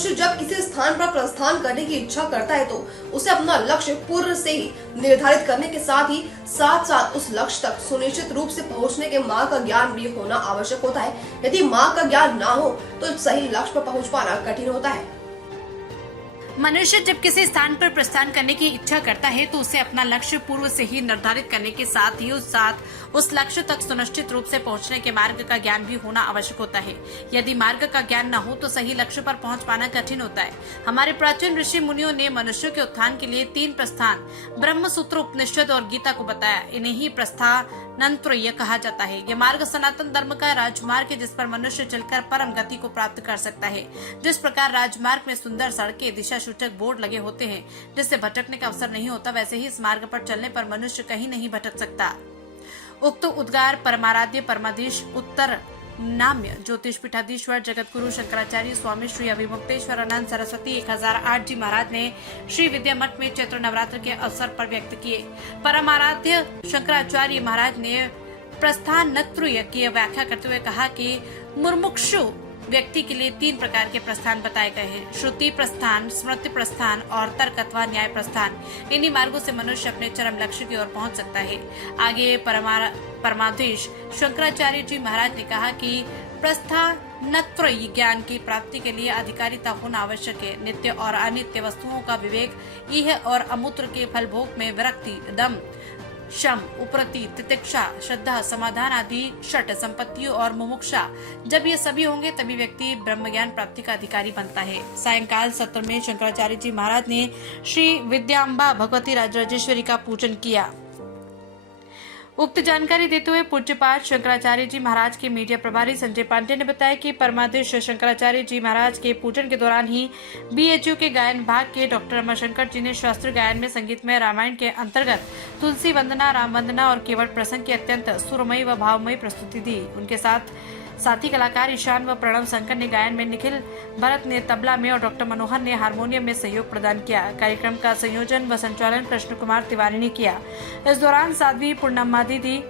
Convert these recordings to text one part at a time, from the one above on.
मनुष्य जब किसी स्थान पर प्रस्थान करने की इच्छा करता है तो उसे अपना लक्ष्य पूर्व से ही निर्धारित करने के साथ ही साथ साथ उस लक्ष्य तक सुनिश्चित रूप से पहुंचने के मार्ग का ज्ञान भी होना आवश्यक होता है। यदि मार्ग का ज्ञान ना हो तो सही लक्ष्य पर पहुंच पाना कठिन होता है। मनुष्य जब किसी स्थान पर प्रस्थान करने की इच्छा करता है तो उसे अपना लक्ष्य पूर्व से ही निर्धारित करने के साथ ही उस लक्ष्य तक सुनिश्चित रूप से पहुंचने के मार्ग का ज्ञान भी होना आवश्यक होता है। यदि मार्ग का ज्ञान न हो तो सही लक्ष्य पर पहुंच पाना कठिन होता है। हमारे प्राचीन ऋषि मुनियों ने मनुष्य के उत्थान के लिए 3 प्रस्थान ब्रह्म सूत्र, उपनिषद और गीता को बताया। इन्हें ही प्रस्थानत्रय कहा जाता है। ये मार्ग सनातन धर्म का राजमार्ग है जिस पर मनुष्य चलकर परम गति को प्राप्त कर सकता है। जिस प्रकार राजमार्ग में सुंदर सड़कें, दिशा सूचक बोर्ड लगे होते हैं जिससे भटकने का अवसर नहीं होता, वैसे ही इस मार्ग पर चलने पर मनुष्य कहीं नहीं भटक सकता। उक्त उद्गार परमाराध्य परमाधीश उत्तर नाम्य ज्योतिष पीठाधीश्वर जगत गुरु शंकराचार्य स्वामी श्री अभिमुक्तेश्वर अनंत सरस्वती 1008 जी महाराज ने श्री विद्या मठ में चैत्र नवरात्र के अवसर पर व्यक्त किए। परमाराध्य शंकराचार्य महाराज ने प्रस्थानत्रय की व्याख्या करते हुए कहा कि मुमुक्षु व्यक्ति के लिए 3 प्रकार के प्रस्थान बताए गए हैं: श्रुति प्रस्थान, स्मृति प्रस्थान और तर्क अथवा न्याय प्रस्थान। इन्हीं मार्गों से मनुष्य अपने चरम लक्ष्य की ओर पहुंच सकता है। आगे परमाधीश शंकराचार्य जी महाराज ने कहा कि प्रस्थानत्रयी ज्ञान की प्राप्ति के लिए अधिकारिता होना आवश्यक है। नित्य और अनित्य वस्तुओं का विवेक, इह और अमूत्र के फल भोग में विरक्ति, दम, शम, उपरति, तितिक्षा, श्रद्धा, समाधान आदि 6 संपत्तियों और मुमुक्षा, जब ये सभी होंगे तभी व्यक्ति ब्रह्म ज्ञान प्राप्ति का अधिकारी बनता है। सायंकाल सत्र में शंकराचार्य जी महाराज ने श्री विद्यांबा भगवती राजराजेश्वरी का पूजन किया। उक्त जानकारी देते हुए पूज्यपाद शंकराचार्य जी महाराज के मीडिया प्रभारी संजय पांडे ने बताया कि परमाधीश शंकराचार्य जी महाराज के पूजन के दौरान ही BHU के गायन भाग के डॉक्टर रमाशंकर जी ने शास्त्रीय गायन में संगीतमय रामायण के अंतर्गत तुलसी वंदना, राम वंदना और केवट प्रसंग की अत्यंत सुरमयी व भावमयी प्रस्तुति दी। उनके साथी कलाकार ईशान व प्रणव शंकर ने गायन में, निखिल भरत ने तबला में और डॉक्टर मनोहर ने हारमोनियम में सहयोग प्रदान किया। कार्यक्रम का संयोजन व संचालन कृष्ण कुमार तिवारी ने किया। इस दौरान साध्वी पूर्णम्मा दीदी,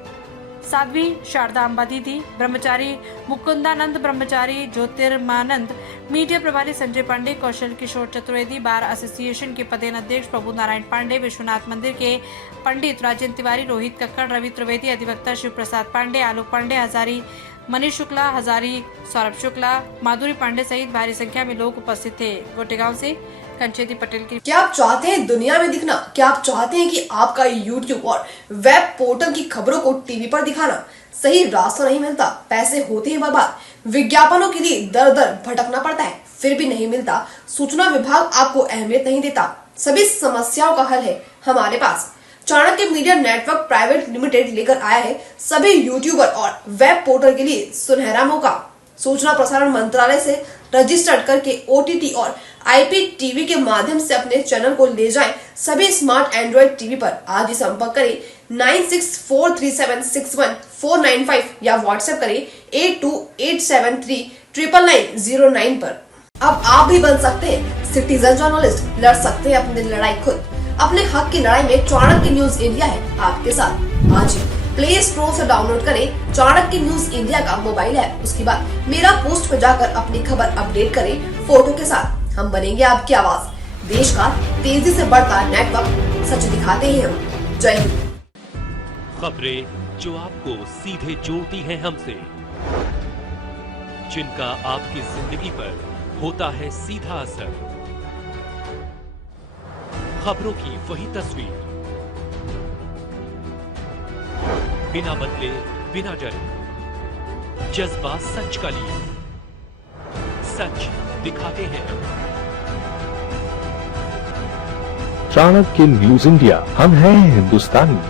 साध्वी शारदा अम्बा दीदी, ब्रह्मचारी मुकुंदानंद, ब्रह्मचारी ज्योतिर्मानंद, मीडिया प्रभारी संजय पांडे, कौशल किशोर चतुर्वेदी, बार एसोसिएशन के पदेन अध्यक्ष प्रभु नारायण पांडे, विश्वनाथ मंदिर के पंडित राजेंद्र तिवारी, रोहित कक्कड़, रवि त्रिवेदी, अधिवक्ता शिव प्रसाद पांडे, आलोक पांडे, हजारी मनीष शुक्ला, हजारी सौरभ शुक्ला, माधुरी पांडे सहित भारी संख्या में लोग उपस्थित थे। गोटेगांव से कंचेती पटेल की। क्या आप चाहते हैं दुनिया में दिखना? क्या आप चाहते हैं कि आपका YouTube और वेब पोर्टल की खबरों को टीवी पर दिखाना? सही रास्ता नहीं मिलता, पैसे होते हैं बर्बाद, विज्ञापनों के लिए दर दर भटकना पड़ता है, फिर भी नहीं मिलता, सूचना विभाग आपको अहमियत नहीं देता। सभी समस्याओं का हल है हमारे पास। Chanakya media network private limited लेकर आया है सभी यूट्यूबर और वेब पोर्टल के लिए सुनहरा मौका। सूचना प्रसारण मंत्रालय से रजिस्टर्ड करके OTT और IPTV के माध्यम से अपने चैनल को ले जाएं सभी स्मार्ट एंड्रॉइड टीवी पर। आज ही संपर्क करें 9643761495 या व्हाट्सएप करें 8287399909 पर। अब आप भी बन सकते हैं सिटीजन जर्नलिस्ट, लड़ सकते हैं अपनी लड़ाई खुद। अपने हक की लड़ाई में चाणक्य न्यूज इंडिया है आपके साथ। आज ही प्ले स्टोर से डाउनलोड करें चाणक्य न्यूज इंडिया का मोबाइल ऐप। उसके बाद मेरा पोस्ट पर जाकर अपनी खबर अपडेट करें फोटो के साथ। हम बनेंगे आपकी आवाज, देश का तेजी से बढ़ता नेटवर्क, सच दिखाते हैं हम। जय हिंद। खबरें जो आपको सीधे जोड़ती हैं हमसे, जिनका आपकी जिंदगी पर होता है सीधा असर, खबरों की वही तस्वीर, बिना बदले बिना डरे, जज्बा सच का लिए, सच दिखाते हैं। चाणक्य न्यूज इंडिया, हम हैं हिंदुस्तानी।